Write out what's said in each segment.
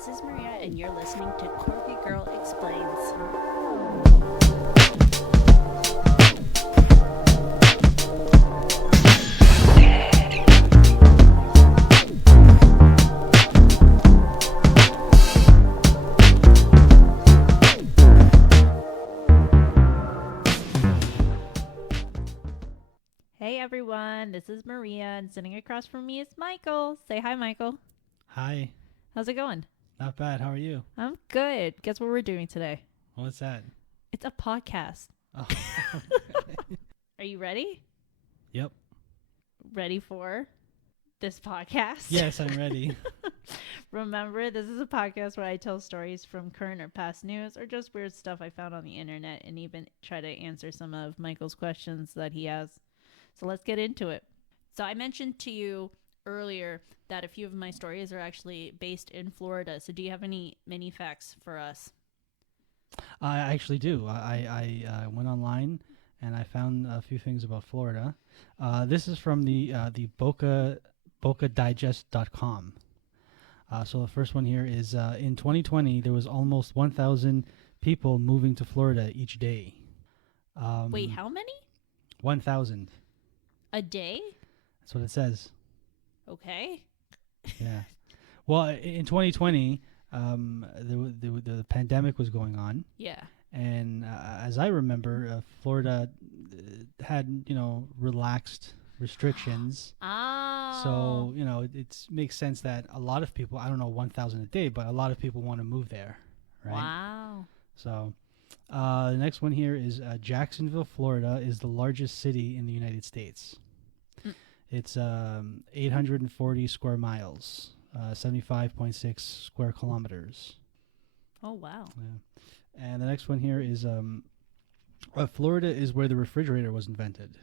this is Maria, and you're listening to Corky Girl Explains. Hey everyone, this is Maria, and sitting across from me is Michael. Say hi, Michael. Hi. How's it going? Not bad. How are you? I'm good. Guess what we're doing today? What's that? It's a podcast. Oh. Are you ready? Yep. Ready for this podcast? Yes, I'm ready. Remember, this is a podcast where I tell stories from current or past news or just weird stuff I found on the internet and even try to answer some of Michael's questions that he has. So let's get into it. So I mentioned to you earlier that a few of my stories are actually based in Florida. So do you have any mini facts for us? I actually do. I went online and I found a few things about Florida. This is from the bocadigest.com. So the first one here is in 2020 there was almost 1,000 people moving to Florida each day. Wait, how many? 1,000. A day? That's what it says. Okay. Yeah. Well, in 2020, the pandemic was going on. Yeah. And as I remember, Florida had, relaxed restrictions. Oh. So, it makes sense that a lot of people, I don't know 1,000 a day, but a lot of people want to move there, right? Wow. So the next one here is Jacksonville, Florida is the largest city in the United States. It's 840 square miles, 75.6 square kilometers. Oh, wow. Yeah. And the next one here is Florida is where the refrigerator was invented.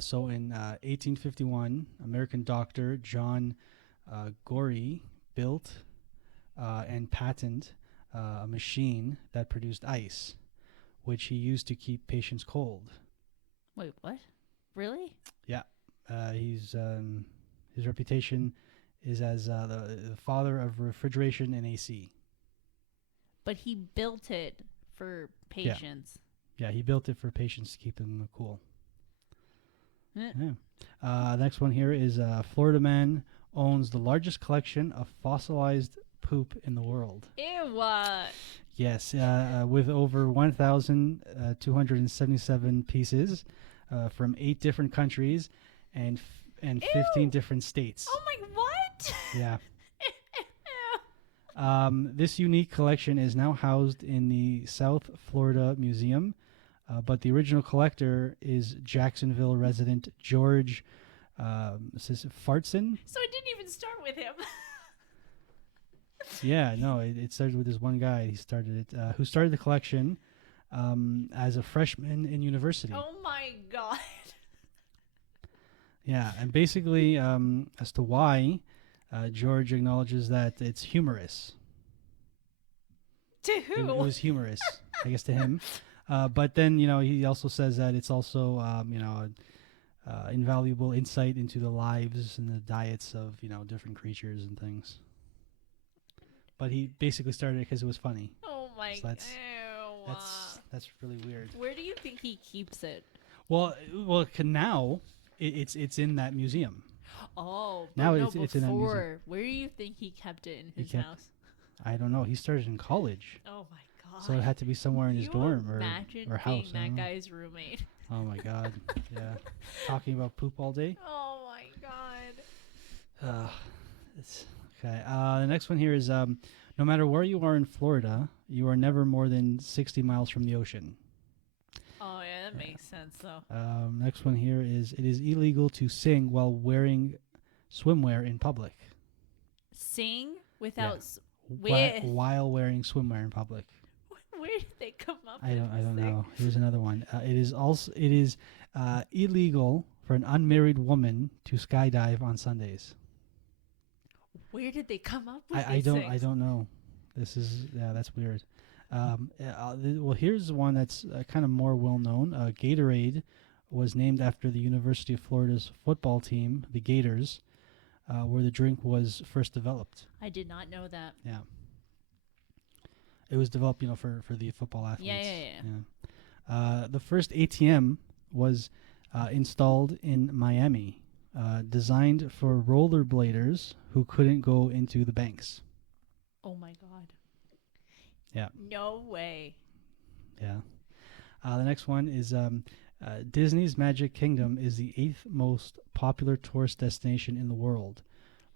So in 1851, American doctor John Corky built and patented a machine that produced ice, which he used to keep patients cold. Wait, what? Really? Yeah. His reputation is as the father of refrigeration and AC. But he built it for patients. Yeah, he built it for patients to keep them cool. Yeah. Next one here is Florida man owns the largest collection of fossilized poop in the world. Ew. Yes, with over 1,277 pieces from 8 different countries and 15 different states. Oh my, what? Yeah. This unique collection is now housed in the South Florida Museum, but the original collector is Jacksonville resident George Fartson. So it didn't even start with him. Yeah, no, it started with this one guy. He started it, who started the collection as a freshman in university. Oh my God. Yeah, and basically, as to why, George acknowledges that it's humorous. To who? It was humorous, I guess, to him. But then, he also says that it's also, invaluable insight into the lives and the diets of, different creatures and things. But he basically started it because it was funny. Oh my So God. that's really weird. Where do you think he keeps it? Well, now it's in that museum. Oh, Now no, it's in that museum. before. Where do you think he kept it in his house? I don't know. He started in college. Oh my God. So it had to be somewhere in his dorm or house. Imagine I being don't that know. guy's roommate. Oh my God. Yeah. Talking about poop all day. Oh my God. It's okay. The next one here is no matter where you are in Florida, you are never more than 60 miles from the ocean. Oh yeah, that makes sense though. Next one here is it is illegal to sing while wearing swimwear in public. Sing without While wearing swimwear in public. Where did they come up I with don't this thing? know. Here's another one. It is illegal for an unmarried woman to skydive on Sundays. Where did they come up with I these don't things? know. That's weird. Well, here's one that's kind of more well known. Gatorade was named after the University of Florida's football team, the Gators. where the drink was first developed. I did not know that. Yeah. It was developed, for the football athletes. Yeah. The first ATM was installed in Miami, designed for rollerbladers who couldn't go into the banks. Oh my God. Yeah. No way. Yeah. The next one is Disney's Magic Kingdom is the 8th most popular tourist destination in the world,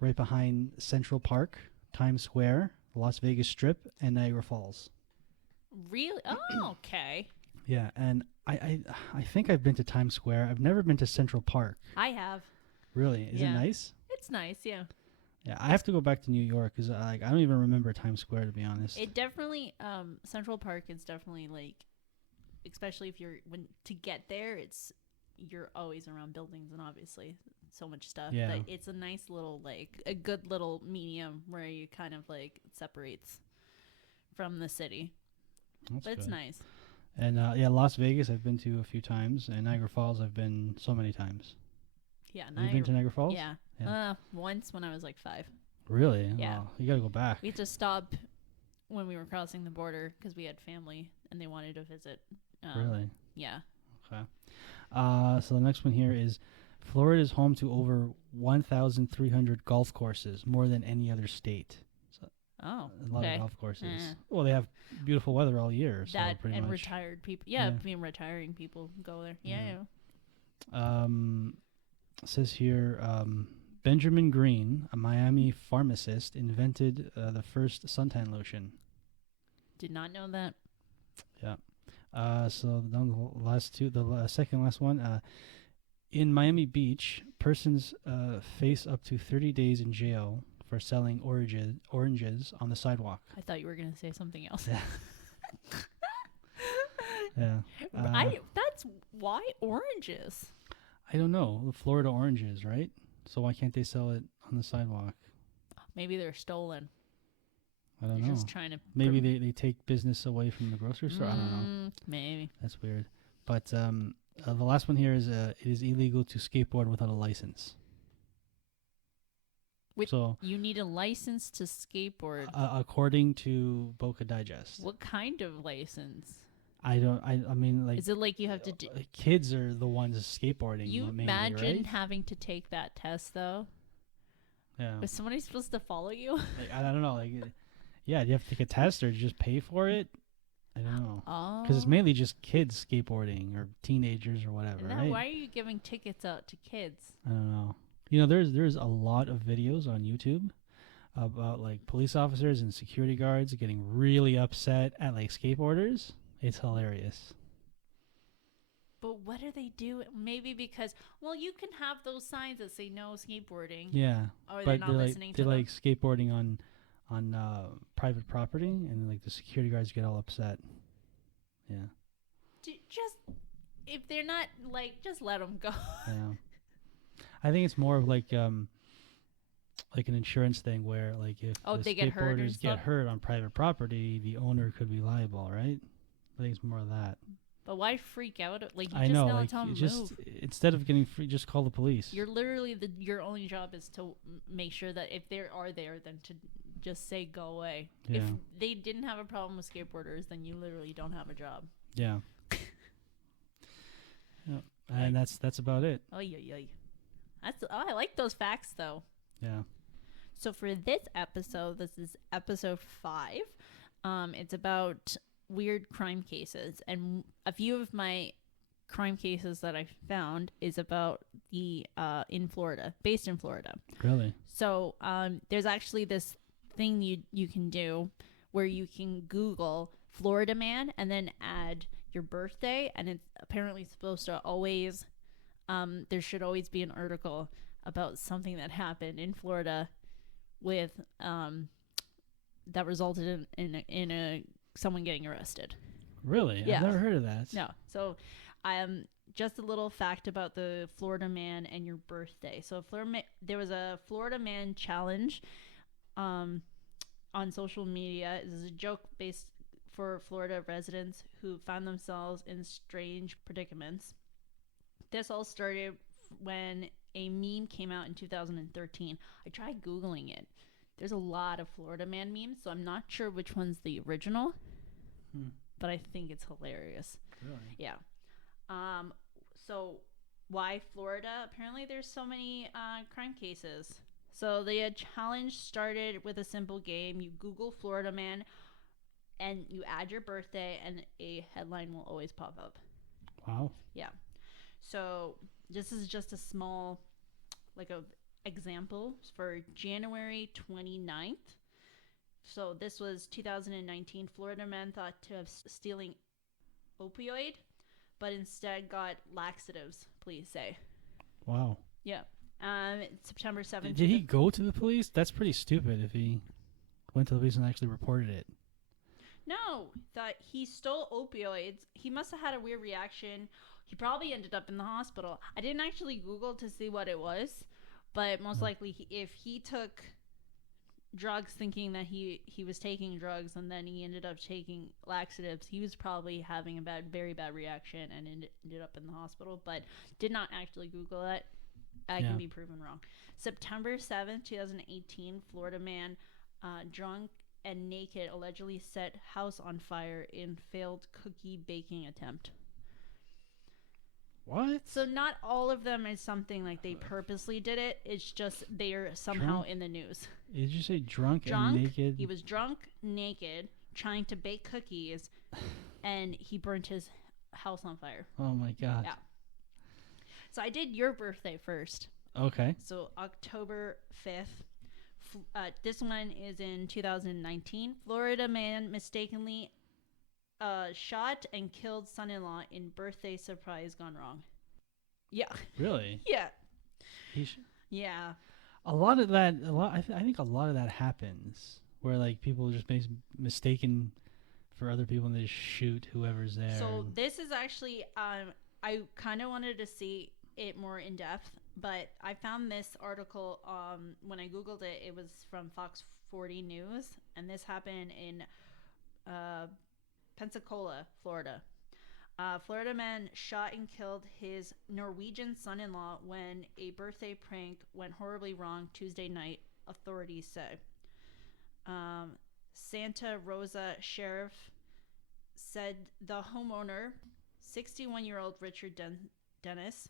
right behind Central Park, Times Square, the Las Vegas Strip, and Niagara Falls. Really? Oh, okay. Yeah, and I think I've been to Times Square. I've never been to Central Park. I have. Really? Is it nice? It's nice, yeah. Yeah, I have to go back to New York because I don't even remember Times Square, to be honest. It definitely Central Park is definitely like, especially if to get there, you're always around buildings and obviously so much stuff. Yeah. But it's a nice little, like, a good little medium where you kind of like separates from the city. But it's nice. And Las Vegas I've been to a few times, and Niagara Falls I've been so many times. Yeah, Have you been to Niagara Falls? Yeah. Once when I was like 5. Really? Yeah. Wow, you gotta go back. We had to stop when we were crossing the border because we had family and they wanted to visit. Really? Yeah. Okay. So the next one here is Florida is home to over 1,300 golf courses, more than any other state. So a lot of golf courses. Well, they have beautiful weather all year. So that pretty and much. retired people. Yeah, being retiring people go there. Yeah. It says here, Benjamin Green, a Miami pharmacist, invented the first suntan lotion. Did not know that. Yeah. So down the last two, the second last one. In Miami Beach, persons face up to 30 days in jail for selling oranges on the sidewalk. I thought you were going to say something else. Yeah. That's why oranges. I don't know. The Florida oranges, right? So why can't they sell it on the sidewalk? Maybe they're stolen. I don't They're know. just trying to. Maybe they take business away from the grocery store. I don't know. Maybe. That's weird. But the last one here is it is illegal to skateboard without a license. So you need a license to skateboard. According to Boca Digest. What kind of license? I mean, like, is it like you have to do? Kids are the ones skateboarding. You mainly, imagine right? having to take that test though. Yeah. Is somebody supposed to follow you? Like, I don't know. Like, yeah, do you have to take a test or just pay for it? I don't know. Oh. Because it's mainly just kids skateboarding or teenagers or whatever, right? Why are you giving tickets out to kids? I don't know. There's a lot of videos on YouTube about like police officers and security guards getting really upset at like skateboarders. It's hilarious. But what do they do? Maybe because, you can have those signs that say no skateboarding. Yeah. Or they're not listening to them. them. They're like skateboarding on private property, and like the security guards get all upset. Yeah. If they're not, like, just let them go. Yeah. I think it's more of like an insurance thing where like if they the get hurt skateboarders get hurt on private property, the owner could be liable, right? I think it's more of that. But why freak out? Like, you I just know, now like, tell them just move. Instead of getting free, just call the police. You're literally your only job is to make sure that if they are there, then to just say go away. Yeah. If they didn't have a problem with skateboarders, then you literally don't have a job. Yeah. Yeah. And that's about it. Oh yeah. I like those facts though. Yeah. So for this is episode 5. It's about weird crime cases, and a few of my crime cases that I found is about the based in Florida. Really? So there's actually this thing you can do where you can Google Florida man and then add your birthday, and it's apparently supposed to always there should always be an article about something that happened in Florida with that resulted in someone getting arrested. Really? Yeah. I've never heard of that. No. So just a little fact about the Florida man and your birthday. So there was a Florida man challenge on social media. This is a joke based for Florida residents who found themselves in strange predicaments. This all started when a meme came out in 2013. I tried Googling it. There's a lot of Florida man memes, so I'm not sure which one's the original, but I think it's hilarious. Really? Yeah. So why Florida? Apparently there's so many crime cases. So the challenge started with a simple game. You Google Florida man and you add your birthday and a headline will always pop up. Wow. Yeah. So this is just a small like a example for January 29th. So this was 2019. Florida man thought to have stealing opioid, but instead got laxatives, police say. Wow. Yeah. September 7th. Did he go to the police? That's pretty stupid if he went to the police and actually reported it. No, that he stole opioids. He must have had a weird reaction. He probably ended up in the hospital. I didn't actually Google to see what it was, but most likely if he took drugs thinking that he was taking drugs and then he ended up taking laxatives, he was probably having a very bad reaction and ended up in the hospital, but did not actually Google it. I can be proven wrong. September 7th, 2018, Florida man drunk and naked allegedly set house on fire in failed cookie baking attempt. What? So not all of them is something like they purposely did it. It's just they're somehow in the news. Did you say drunk and naked? He was drunk, naked, trying to bake cookies, and he burnt his house on fire. Oh my god. Yeah. So I did your birthday first. Okay. So October 5th. This one is in 2019. Florida man mistakenly shot and killed son-in-law in birthday surprise gone wrong. Yeah. Really? Yeah. Yeah. A lot of that. I think a lot of that happens where like people just mistaken for other people and they just shoot whoever's there. So this is actually I kind of wanted to see it more in depth, but I found this article when I googled it. It was from Fox 40 News, and this happened in Pensacola, Florida. Florida man shot and killed his Norwegian son-in-law when a birthday prank went horribly wrong Tuesday night, authorities say. Santa Rosa Sheriff said the homeowner, 61-year-old Richard Dennis,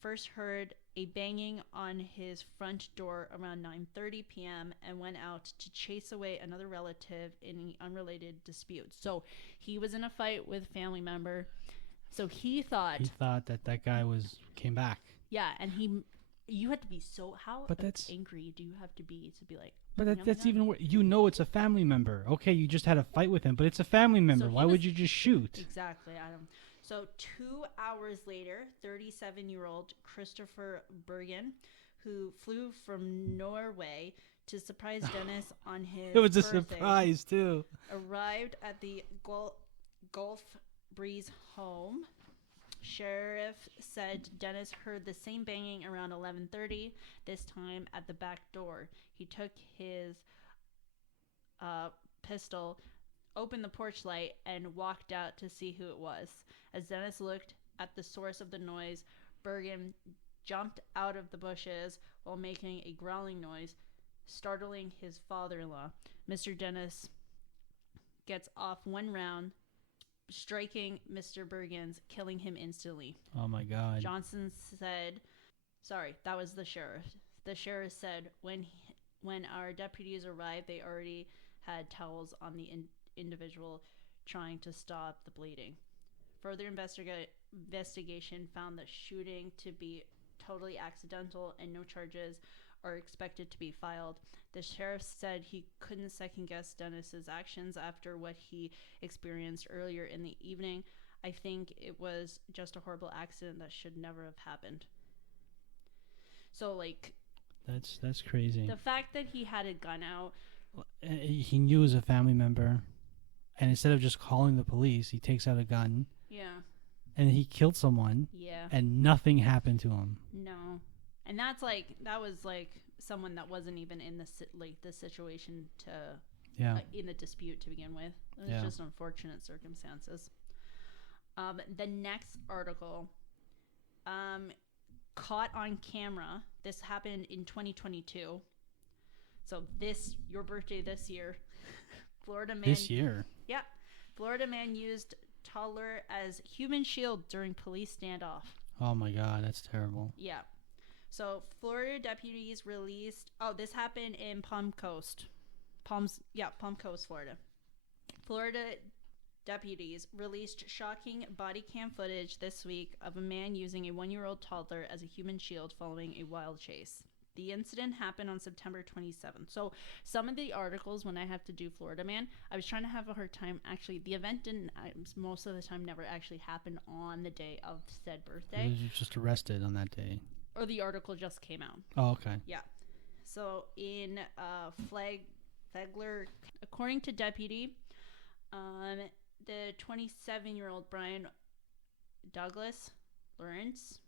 first heard a banging on his front door around 9:30 p.m. and went out to chase away another relative in an unrelated dispute. So he was in a fight with a family member. So he thought that guy came back. Yeah, and you had to be so angry do you have to be like? But that's even it's a family member. Okay, you just had a fight with him, but it's a family member. Why would you just shoot? Exactly, Adam. So 2 hours later, 37-year-old Christopher Bergen, who flew from Norway to surprise Dennis on his It was a birthday, surprise, too. arrived at the Gulf Breeze home. Sheriff said Dennis heard the same banging around 11:30, this time at the back door. He took his pistol, opened the porch light, and walked out to see who it was. As Dennis looked at the source of the noise, Bergen jumped out of the bushes while making a growling noise, startling his father-in-law. Mr. Dennis gets off one round, striking Mr. Bergen's, killing him instantly. Oh my God. Johnson said, sorry, that was the sheriff. The sheriff said when our deputies arrived, they already had towels on the individual, trying to stop the bleeding. Further investigation found the shooting to be totally accidental and no charges are expected to be filed. The sheriff said he couldn't second guess Dennis's actions after what he experienced earlier in the evening. I think it was just a horrible accident that should never have happened. So like that's crazy. The fact that he had a gun out, he knew it was a family member, and instead of just calling the police, he takes out a gun. Yeah. And he killed someone. Yeah. And nothing happened to him. No. And that was someone that wasn't even in the situation in the dispute to begin with. It was just unfortunate circumstances. The next article, caught on camera. This happened in 2022. So your birthday this year. Florida man. This year? Yep. Florida man used toddler as human shield during police standoff. Oh my God, that's terrible. Yeah. So Florida deputies released. Oh, this happened in Palm Coast, Florida. Florida deputies released shocking body cam footage this week of a man using a 1-year-old toddler as a human shield following a wild chase. The incident happened on September 27th. So some of the articles, when I have to do Florida man, I was trying to have a hard time. Actually, the event didn't, most of the time, never actually happen on the day of said birthday. He was just arrested on that day. Or the article just came out. Oh, okay. Yeah. So in Flagler, according to deputy, the 27-year-old Brian Douglas Lawrence,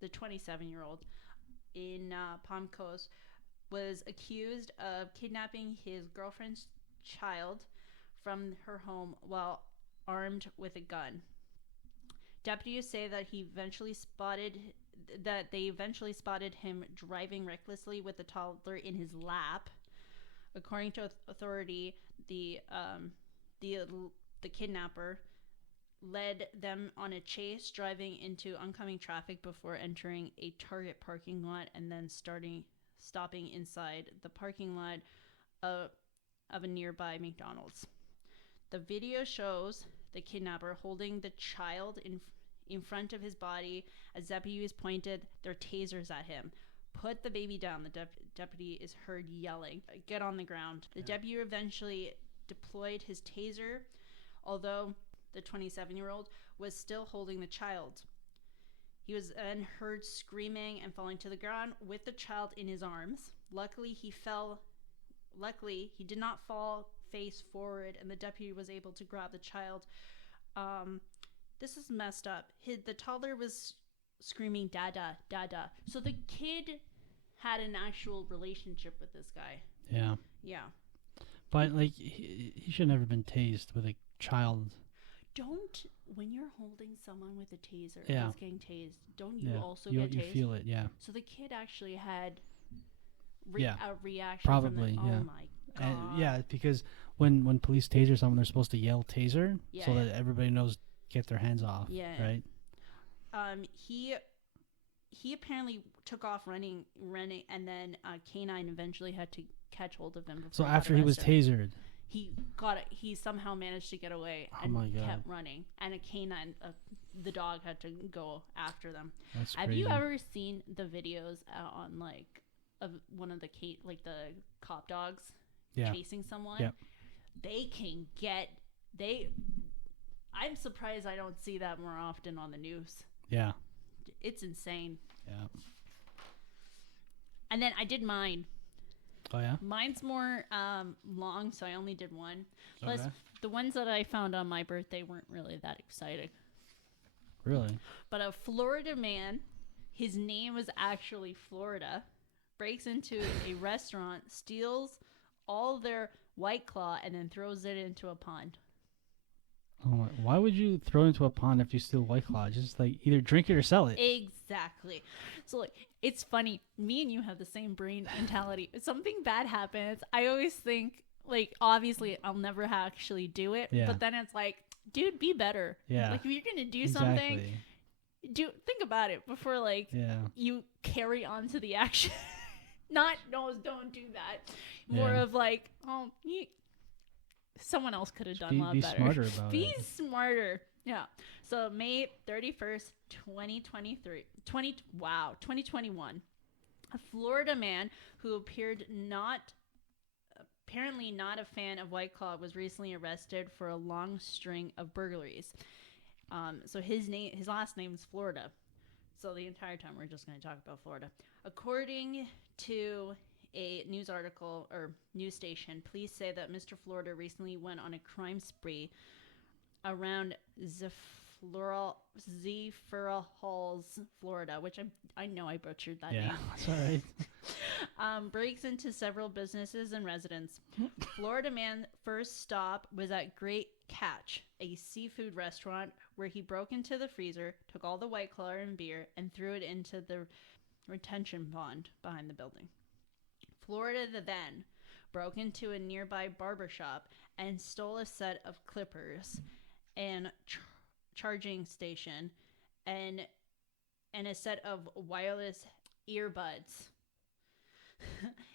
the 27-year-old in Palm Coast, was accused of kidnapping his girlfriend's child from her home while armed with a gun. Deputies say that they eventually spotted him driving recklessly with the toddler in his lap. According to authority, the kidnapper led them on a chase, driving into oncoming traffic before entering a Target parking lot and then stopping inside the parking lot of a nearby McDonald's. The video shows the kidnapper holding the child in front of his body as deputies pointed their tasers at him. Put the baby down, the deputy is heard yelling. Get on the ground. The deputy eventually deployed his taser, although the 27-year-old was still holding the child. He was then heard screaming and falling to the ground with the child in his arms. Luckily, he did not fall face forward, and the deputy was able to grab the child. This is messed up. The toddler was screaming, "Dada, dada." So the kid had an actual relationship with this guy. Yeah. Yeah. But, like, he should have never been tased with a child. When you're holding someone with a taser Yeah. that's getting tased, don't you also you, get you tased? feel it, yeah. So the kid actually had Yeah. a reaction. Probably, from yeah. Oh my God. And, yeah, because when police taser someone, they're supposed to yell taser so that everybody knows, get their hands off. Yeah. Right? He apparently took off running, and then K9 eventually had to catch hold of him. So after he was tasered, he somehow managed to get away Oh and my God. kept running, and a K9, the dog, had to go after them. that's Have crazy. you ever seen the videos on of one of the cop dogs chasing someone? Yeah. They can get I'm surprised I don't see that more often on the news. Yeah. It's insane. Yeah. And then I did mine. Oh, yeah? Mine's more long, so I only did one. Plus, Okay. the ones that I found on my birthday weren't really that exciting. Really? But a Florida man, his name was actually Florida, breaks into a restaurant, steals all their White Claw, and then throws it into a pond. Oh my, why would you throw it into a pond if you steal White Claw? Just like either drink it or sell it. Exactly. So like, it's funny. Me and you have the same brain mentality. If something bad happens, I always think, like, obviously I'll never actually do it. Yeah. But then it's like, dude, be better. Yeah. Like, if you're gonna do something, Exactly. think about it before Yeah. you carry on to the action. Don't do that. More Yeah. of like, someone else could have done a lot Be better. smarter about Be it. smarter. Yeah. So May 31st, 2021, a Florida man who apparently not a fan of White Claw was recently arrested for a long string of burglaries. So his last name is Florida. So the entire time we're just going to talk about Florida. According to a news article or news station, police say that Mr. Florida recently went on a crime spree around Zephyra Halls, Florida, which I know I butchered that name. Yeah, that's all Breaks into several businesses and residents. Florida man first stop was at Great Catch, a seafood restaurant, where he broke into the freezer, took all the White Claw and beer, and threw it into the retention pond behind the building. Florida then broke into a nearby barber shop and stole a set of clippers and charging station and a set of wireless earbuds.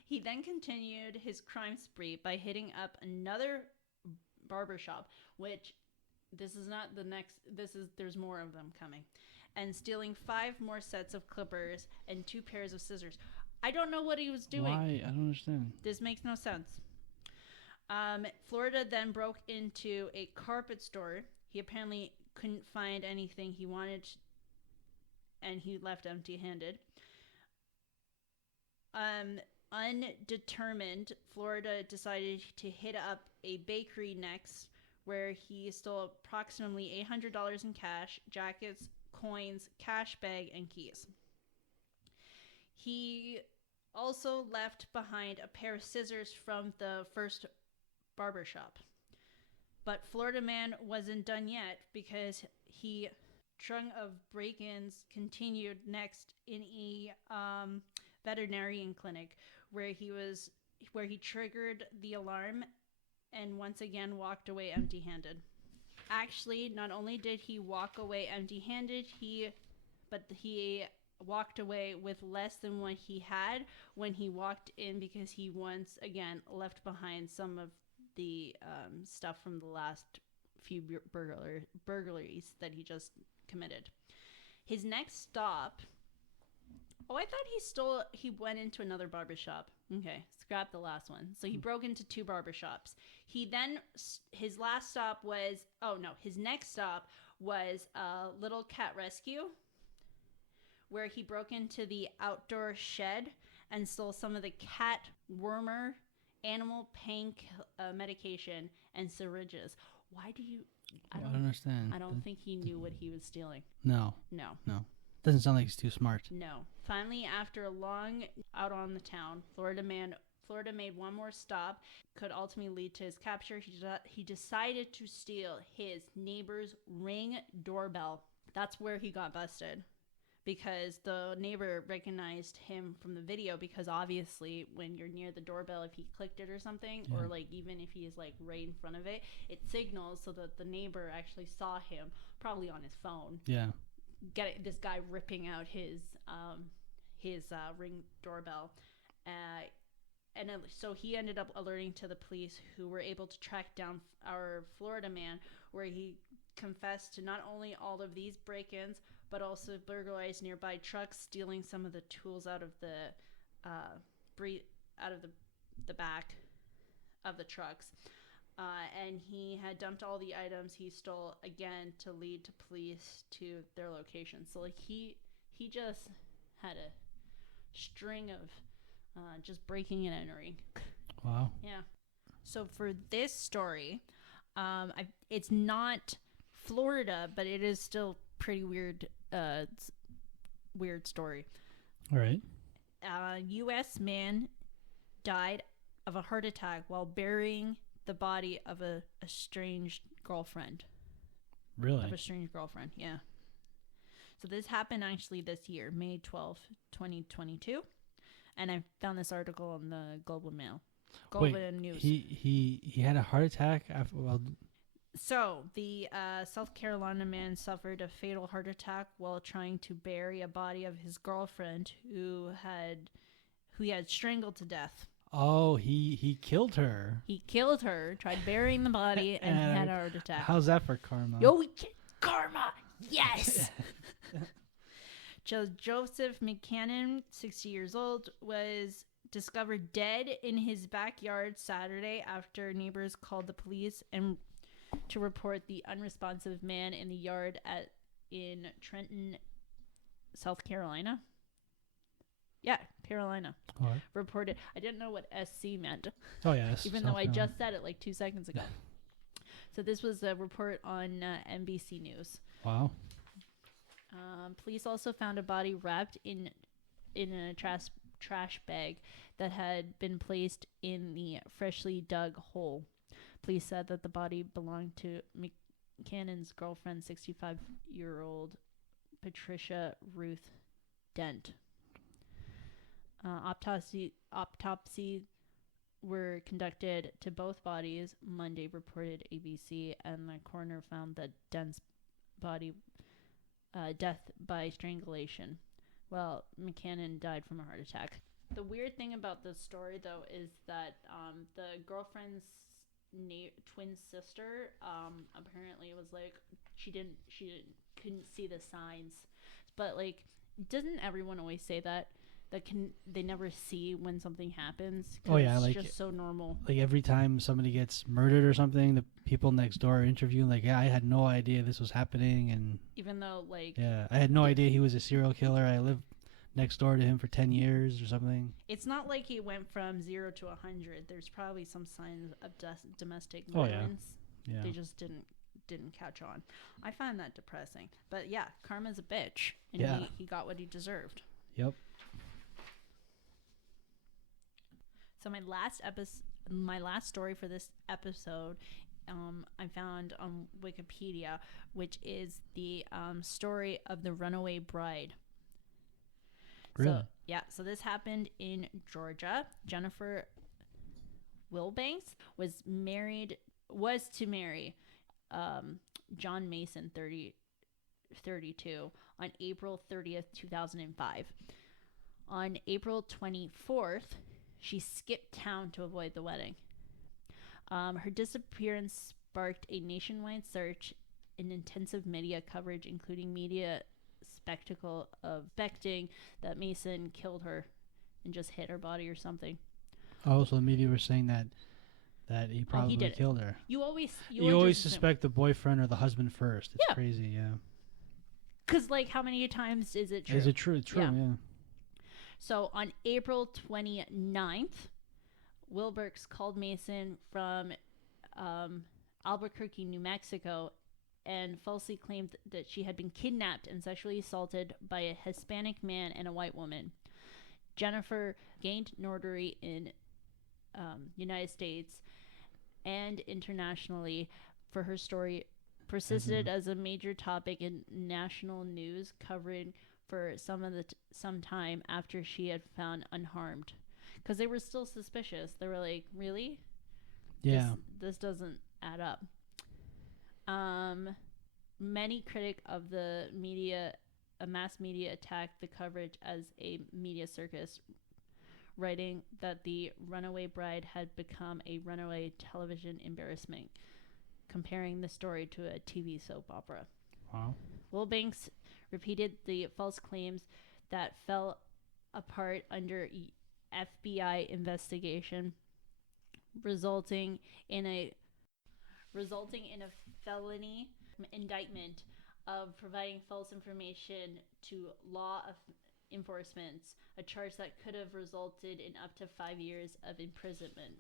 He then continued his crime spree by hitting up another barbershop, which this is not the next, there's more of them coming, and stealing 5 more sets of clippers and 2 pairs of scissors. I don't know what he was doing. Why? I don't understand. This makes no sense. Florida then broke into a carpet store. He apparently couldn't find anything he wanted, and he left empty-handed. Undetermined, Florida decided to hit up a bakery next, where he stole approximately $800 in cash, jackets, coins, cash bag, and keys. He also left behind a pair of scissors from the first barbershop. But Florida man wasn't done yet, because he string of break-ins continued next in a veterinarian clinic, where he triggered the alarm and once again walked away empty-handed. Actually, not only did he walk away empty-handed, but he walked away with less than what he had when he walked in, because he once again left behind some of the stuff from the last few burglaries that he just committed. His next stop... Oh, I thought he went into another barbershop. Okay, scrap the last one. So he broke into 2 barbershops. His next stop was a little cat rescue, where he broke into the outdoor shed and stole some of the cat wormer, animal pain medication, and syringes. Why do you... I don't understand. I don't think he knew what he was stealing. No. Doesn't sound like he's too smart. No. Finally, after a long out on the town, Florida made one more stop, could ultimately lead to his capture. He decided to steal his neighbor's Ring doorbell. That's where he got busted, because the neighbor recognized him from the video, because obviously when you're near the doorbell, if he clicked it or something, yeah, or like even if he is like right in front of it, it signals so that the neighbor actually saw him, probably on his phone. Yeah. Get this guy ripping out his Ring doorbell, so he ended up alerting to the police, who were able to track down our Florida man, where he confessed to not only all of these break-ins, but also burglarized nearby trucks, stealing some of the tools out of the back of the trucks. And he had dumped all the items he stole again to lead to police to their location. So like he just had a string of just breaking and entering. Wow. Yeah. So for this story, it's not Florida, but it is still pretty weird. Weird story. All right. U.S. man died of a heart attack while burying the body of a estranged girlfriend. Really? Of a estranged girlfriend, yeah. So this happened actually this year, May 12th, 2022. And I found this article on the Global Mail. News. He had a heart attack after... So the South Carolina man suffered a fatal heart attack while trying to bury a body of his girlfriend who he had strangled to death. Oh, he killed her. He killed her, tried burying the body, and he had a heart attack. How's that for karma? Yo, karma! Yes! Joseph McCannon, 60 years old, was discovered dead in his backyard Saturday after neighbors called the police and to report the unresponsive man in the yard in Trenton, South Carolina. Yeah, Carolina. Right. Reported. I didn't know what SC meant. Oh, yes. Even though I just said it like 2 seconds ago. So this was a report on NBC News. Wow. Police also found a body wrapped in a trash bag that had been placed in the freshly dug hole. Police said that the body belonged to McCannon's girlfriend, 65-year-old Patricia Ruth Dent. Autopsy were conducted to both bodies Monday, reported ABC, and the coroner found that Dent's body death by strangulation, while McCannon died from a heart attack. The weird thing about this story, though, is that the girlfriend's twin sister apparently was like she couldn't see the signs, but like doesn't everyone always say that they never see when something happens? Oh yeah, it's like just so normal. Like every time somebody gets murdered or something, the people next door are interviewing like, yeah, I had no idea this was happening, and even though like yeah, I had no idea he was a serial killer. I lived next door to him for 10 years or something. It's not like he went from 0 to 100. There's probably some signs of domestic violence. Yeah. They just didn't catch on. I find that depressing. But yeah, karma's a bitch, and Yeah. he got what he deserved. Yep. So my last story for this episode, I found on Wikipedia, which is the story of the runaway bride. Really? So this happened in Georgia. Jennifer Wilbanks was to marry John Mason, 32, on April 30th, 2005. On April 24th, she skipped town to avoid the wedding. Her disappearance sparked a nationwide search and intensive media coverage, including media spectacle of expecting that Mason killed her and just hit her body or something. Oh, so the media were saying that he probably killed her. You always suspect the boyfriend or the husband first. It's crazy, yeah. Because, like, how many times is it true? Is it true? True, yeah. So, on April 29th, Wilberks called Mason from Albuquerque, New Mexico, and falsely claimed that she had been kidnapped and sexually assaulted by a Hispanic man and a white woman. Jennifer gained notoriety in United States and internationally for her story, persisted as a major topic in national news, covering for some time after she had found unharmed, because they were still suspicious. They were like, really? Yeah. This doesn't add up. Many critics of the media, mass media, attacked the coverage as a media circus, writing that the runaway bride had become a runaway television embarrassment, comparing the story to a TV soap opera. Wow. Wilbanks repeated the false claims that fell apart under FBI investigation, resulting in a felony indictment of providing false information to law enforcement, a charge that could have resulted in up to 5 years of imprisonment.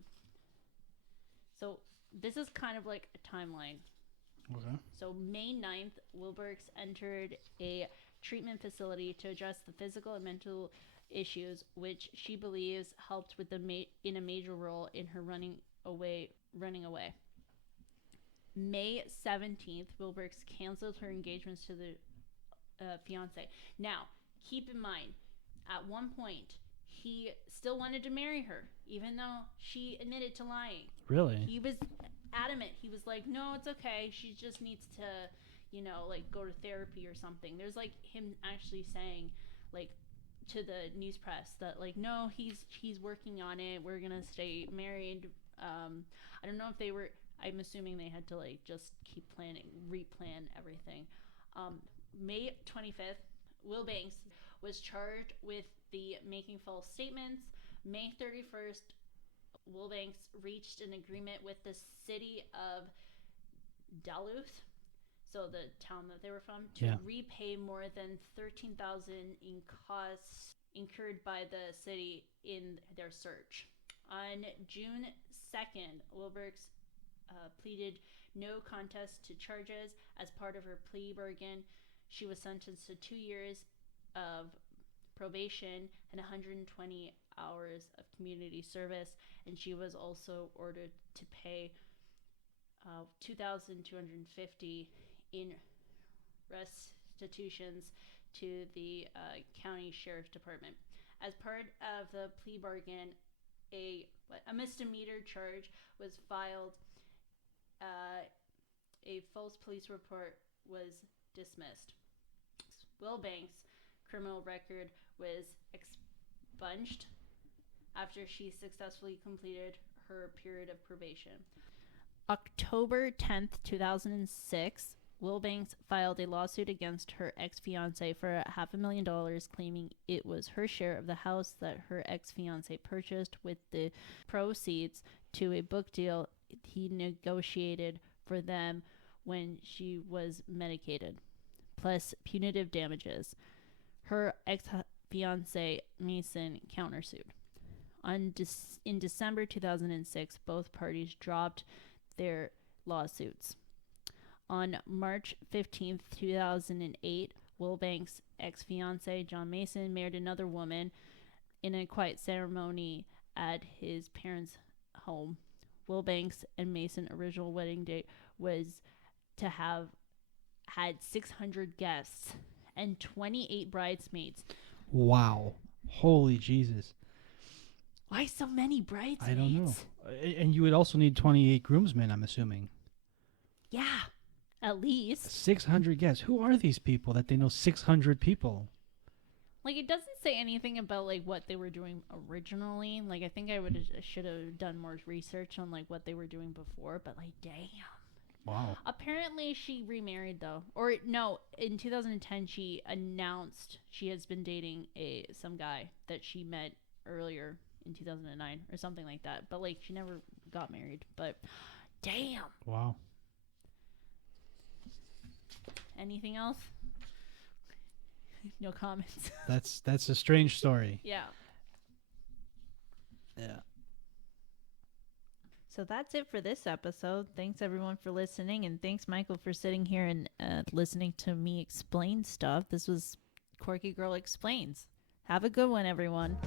So this is kind of like a timeline. Okay. So May 9th, Wilberks entered a treatment facility to address the physical and mental issues, which she believes helped with in a major role in her running away. May 17th, Wilberks canceled her engagements to the fiance. Now, keep in mind, at one point, he still wanted to marry her, even though she admitted to lying. Really? He was adamant. He was like, no, it's okay. She just needs to, like go to therapy or something. There's like him actually saying, like, to the news press that, like, no, he's working on it. We're going to stay married. I don't know if they were, I'm assuming they had to like just keep replan everything. May 25th, Wilbanks was charged with the making false statements. May 31st, Wilbanks reached an agreement with the city of Duluth, so the town that they were from, to repay more than $13,000 in costs incurred by the city in their search. On June 2nd, Wilberks pleaded no contest to charges. As part of her plea bargain, she was sentenced to 2 years of probation and 120 hours of community service, and she was also ordered to pay $2,250 in restitutions to the county sheriff's department. As part of the plea bargain, a misdemeanor charge was filed. A false police report was dismissed. Wilbanks' criminal record was expunged after she successfully completed her period of probation. October 10th, 2006, Wilbanks filed a lawsuit against her ex-fiance for $500,000, claiming it was her share of the house that her ex-fiance purchased with the proceeds to a book deal he negotiated for them when she was medicated, plus punitive damages. Her ex-fiance, Mason, countersued. In December 2006, both parties dropped their lawsuits. On March 15th, 2008, Wilbanks' ex-fiance, John Mason, married another woman in a quiet ceremony at his parents' home. Wilbanks and Mason's original wedding date was to have had 600 guests and 28 bridesmaids. Wow. Holy Jesus. Why so many bridesmaids? I don't know. And you would also need 28 groomsmen, I'm assuming. Yeah, at least. 600 guests. Who are these people that they know 600 people? Like, it doesn't say anything about, like, what they were doing originally. Like, I think I should have done more research on, like, what they were doing before. But, like, damn. Wow. Apparently, she remarried, though. Or, no, in 2010, she announced she has been dating some guy that she met earlier in 2009 or something like that. But, like, she never got married. But, damn. Wow. Anything else? No comments. That's a strange story. Yeah. Yeah. So that's it for this episode. Thanks everyone for listening, and thanks Michael for sitting here and listening to me explain stuff. This was Corky Girl Explains. Have a good one, everyone.